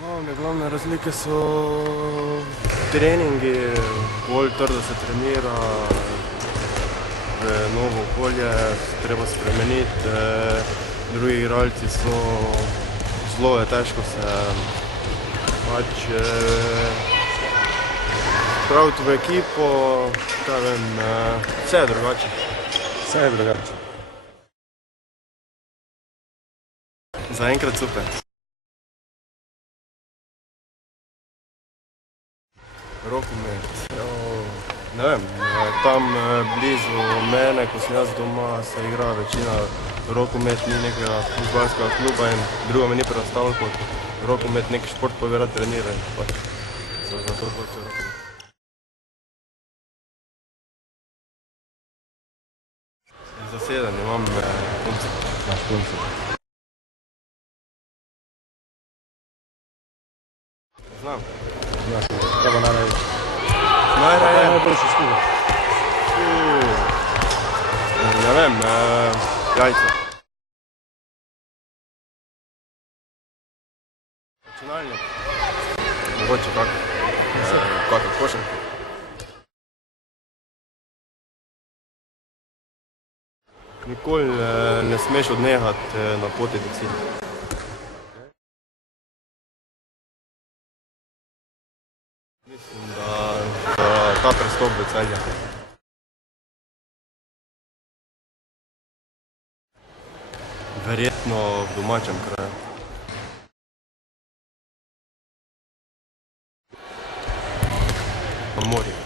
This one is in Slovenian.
Glavne razlike so treningi, bolj trdo se trenira, v novo okolje treba spremeniti, drugi igralci so, zelo je težko se spraviti v ekipo, kaj vem, vse je drugače. Vse je drugače. Zaenkrat super. Rokomet, ne vem, tam blizu mene, ko sem jaz doma, se igra večina rokomet, ni nekega fudbalskega kluba in drugo mi ni preostalo kot rokomet, neki šport pa bi rad treniral in pač se zato hoče rokomet. Zaseden imam punce. Imaš punce. Znam. Znaš, kaj bo najraje? Najraje? Kaj je najboljši špil? Ne vem, jajca. Računalnik. Mogoče kakor košarka. Nikoli ne smeš odnehati na poti do cilja. Mislim, da ta prestop v Celje. Verjetno v domačem kraju. Na morju.